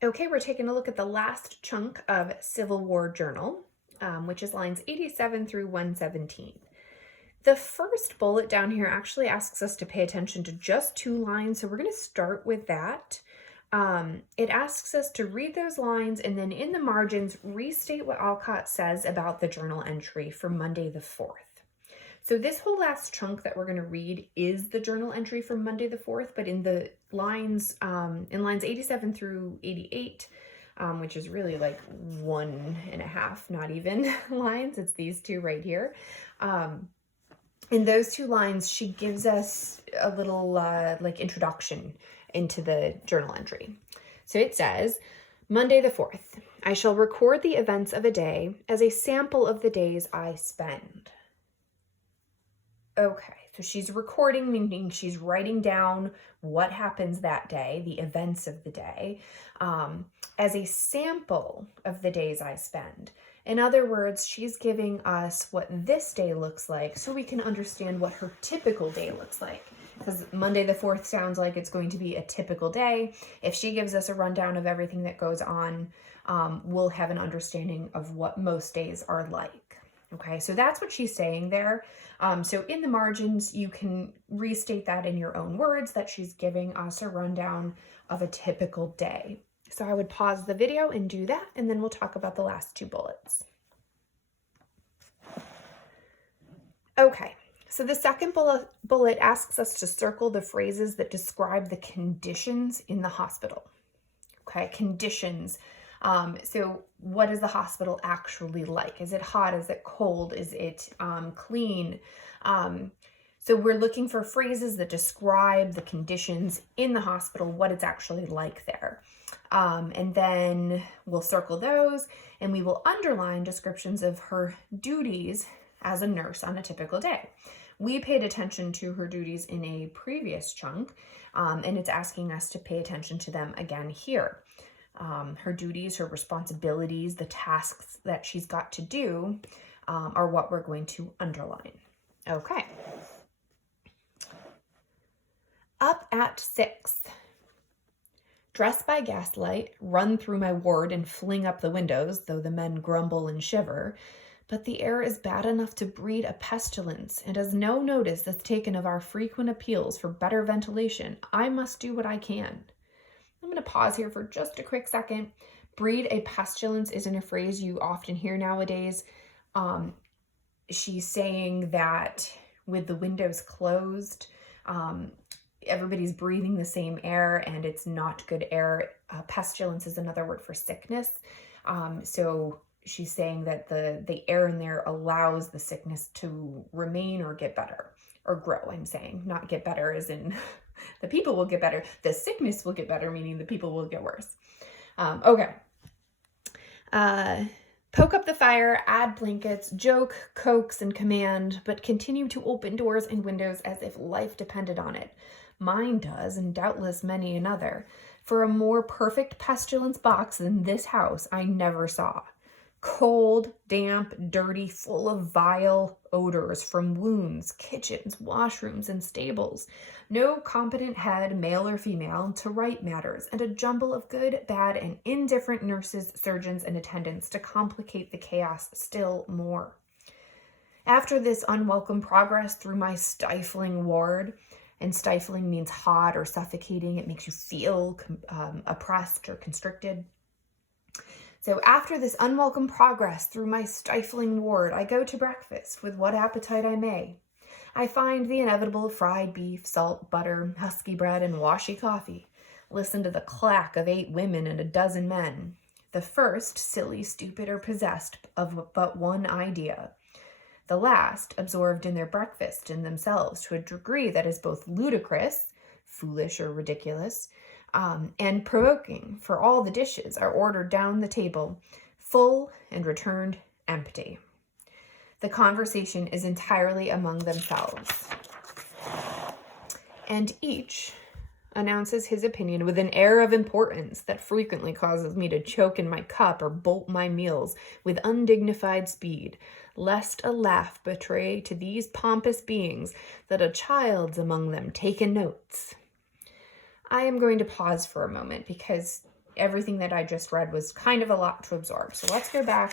Okay, we're taking a look at the last chunk of Civil War Journal, which is lines 87 through 117. The first bullet down here actually asks us to pay attention to just 2 lines, so we're going to start with that. It asks us to read those lines and then in the margins restate what Alcott says about the journal entry for Monday the 4th. So this whole last chunk that we're going to read is the journal entry from Monday the 4th, but in the lines, in lines 87 through 88, which is really like 1.5, not even lines, it's these two right here. In those 2 lines, she gives us a little like introduction into the journal entry. So it says, Monday the 4th, I shall record the events of a day as a sample of the days I spend. Okay, so she's recording, meaning she's writing down what happens that day, the events of the day, as a sample of the days I spend. In other words, she's giving us what this day looks like so we can understand what her typical day looks like. Because Monday the 4th sounds like it's going to be a typical day. If she gives us a rundown of everything that goes on, we'll have an understanding of what most days are like. Okay, so that's what she's saying there. So in the margins, you can restate that in your own words, that she's giving us a rundown of a typical day. So I would pause the video and do that, and then we'll talk about the last 2 bullets. Okay, so the second bullet asks us to circle the phrases that describe the conditions in the hospital. Okay, conditions. So what is the hospital actually like? Is it hot? Is it cold? Is it clean? So we're looking for phrases that describe the conditions in the hospital, what it's actually like there. And then we'll circle those and we will underline descriptions of her duties as a nurse on a typical day. We paid attention to her duties in a previous chunk, and it's asking us to pay attention to them again here. Her duties, her responsibilities, the tasks that she's got to do are what we're going to underline. Okay. Up at 6. Dress by gaslight, run through my ward and fling up the windows, though the men grumble and shiver. But the air is bad enough to breed a pestilence, and as no notice is taken of our frequent appeals for better ventilation, I must do what I can. I'm going to pause here for just a quick second. Breed a pestilence isn't a phrase you often hear nowadays. She's saying that with the windows closed, everybody's breathing the same air and it's not good air. Pestilence is another word for sickness. So she's saying that the air in there allows the sickness to remain or get better, or grow, I'm saying. Not get better as in the people will get better. The sickness will get better, meaning the people will get worse. Okay. Poke up the fire, add blankets, joke, coax, and command, but continue to open doors and windows as if life depended on it. Mine does, and doubtless many another. For a more perfect pestilence box than this house I never saw. Cold, damp, dirty, full of vile odors from wounds, kitchens, washrooms, and stables. No competent head, male or female, to right matters, and a jumble of good, bad, and indifferent nurses, surgeons, and attendants to complicate the chaos still more. After this unwelcome progress through my stifling ward, and stifling means hot or suffocating, it makes you feel oppressed or constricted. So after this unwelcome progress through my stifling ward, I go to breakfast with what appetite I may. I find the inevitable fried beef, salt, butter, husky bread, and washy coffee. Listen to the clack of 8 women and a dozen men. The first, silly, stupid, or possessed of but one idea. The last, absorbed in their breakfast and themselves to a degree that is both ludicrous, foolish, or ridiculous, and provoking, for all the dishes are ordered down the table, full and returned empty. The conversation is entirely among themselves, and each announces his opinion with an air of importance that frequently causes me to choke in my cup or bolt my meals with undignified speed, lest a laugh betray to these pompous beings that a child's among them taken notes. I am going to pause for a moment because everything that I just read was kind of a lot to absorb. So let's go back.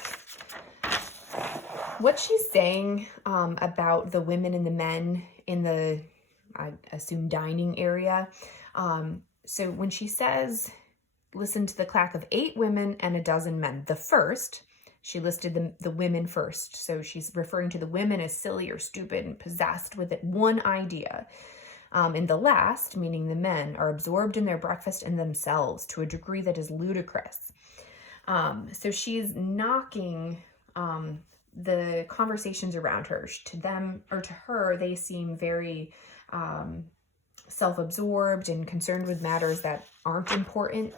What she's saying about the women and the men in the, I assume, dining area. So when she says, listen to the clack of 8 women and a dozen men, the first, she listed the women first. So she's referring to the women as silly or stupid and possessed with one idea. And the last, meaning the men, are absorbed in their breakfast and themselves to a degree that is ludicrous. So she's knocking the conversations around her. To them, or to her, they seem very self-absorbed and concerned with matters that aren't important.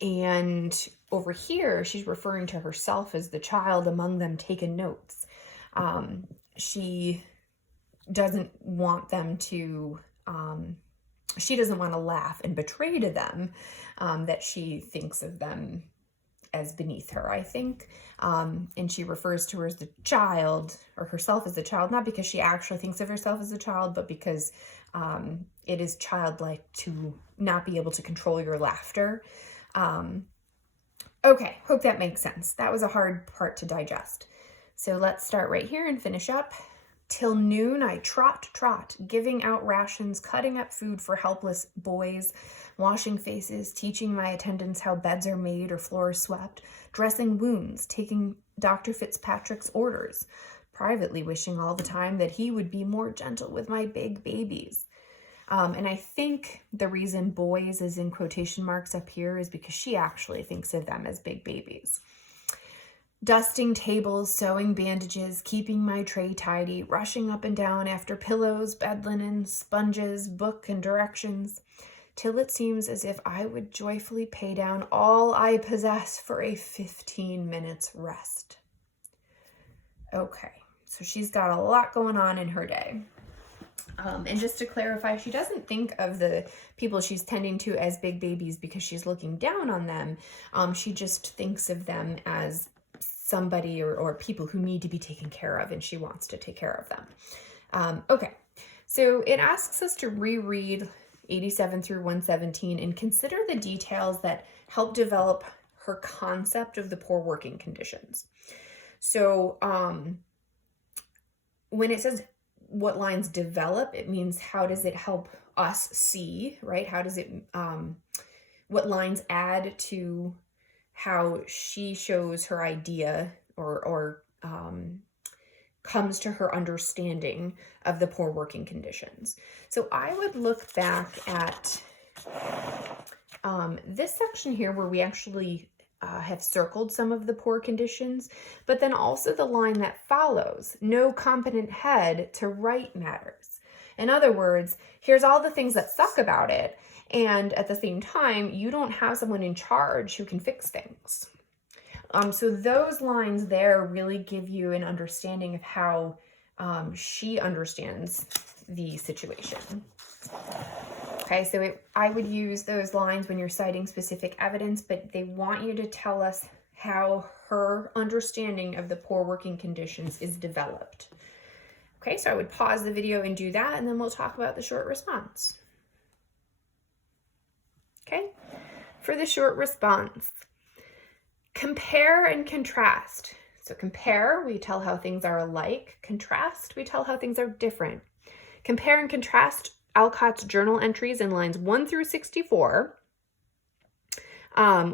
And over here, she's referring to herself as the child among them taking notes. She doesn't want them to, she doesn't want to laugh and betray to them that she thinks of them as beneath her, I think. And she refers to her as the child, or herself as the child, not because she actually thinks of herself as a child, but because it is childlike to not be able to control your laughter. Okay, hope that makes sense. That was a hard part to digest. So let's start right here and finish up. Till noon I trot, giving out rations, cutting up food for helpless boys, washing faces, teaching my attendants how beds are made or floors swept, dressing wounds, taking Dr. Fitzpatrick's orders, privately wishing all the time that he would be more gentle with my big babies. And I think the reason boys is in quotation marks up here is because she actually thinks of them as big babies. Dusting tables, sewing bandages, keeping my tray tidy, rushing up and down after pillows, bed linen, sponges, book and directions, till it seems as if I would joyfully pay down all I possess for a 15 minutes rest. Okay, so she's got a lot going on in her day. And just to clarify, she doesn't think of the people she's tending to as big babies because she's looking down on them. She just thinks of them as somebody or people who need to be taken care of, and she wants to take care of them. Okay, so it asks us to reread 87 through 117 and consider the details that help develop her concept of the poor working conditions. So when it says what lines develop, it means how does it help us see, right? How does it, what lines add to how she shows her idea or comes to her understanding of the poor working conditions. So I would look back at this section here where we actually have circled some of the poor conditions, but then also the line that follows, no competent head to right matters. In other words, here's all the things that suck about it, and at the same time, you don't have someone in charge who can fix things. So those lines there really give you an understanding of how she understands the situation. Okay, so I would use those lines when you're citing specific evidence, but they want you to tell us how her understanding of the poor working conditions is developed. Okay, so I would pause the video and do that, and then we'll talk about the short response. Okay, for the short response, compare and contrast. So compare, we tell how things are alike. Contrast, we tell how things are different. Compare and contrast Alcott's journal entries in lines 1 through 64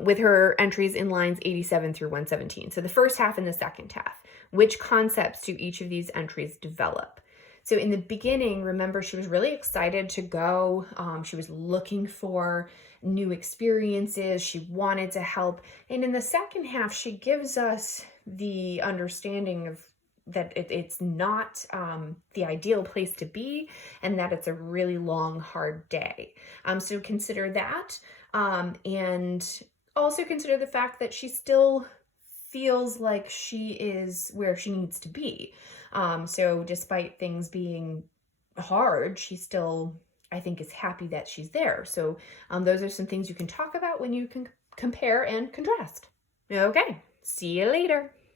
with her entries in lines 87 through 117. So the first half and the second half. Which concepts do each of these entries develop? So in the beginning, remember, she was really excited to go. She was looking for new experiences. She wanted to help. And in the second half, she gives us the understanding of that it's not the ideal place to be, and that it's a really long, hard day. So consider that, and also consider the fact that she still feels like she is where she needs to be. So despite things being hard, she still, I think, is happy that she's there. So those are some things you can talk about when you can compare and contrast. Okay, see you later.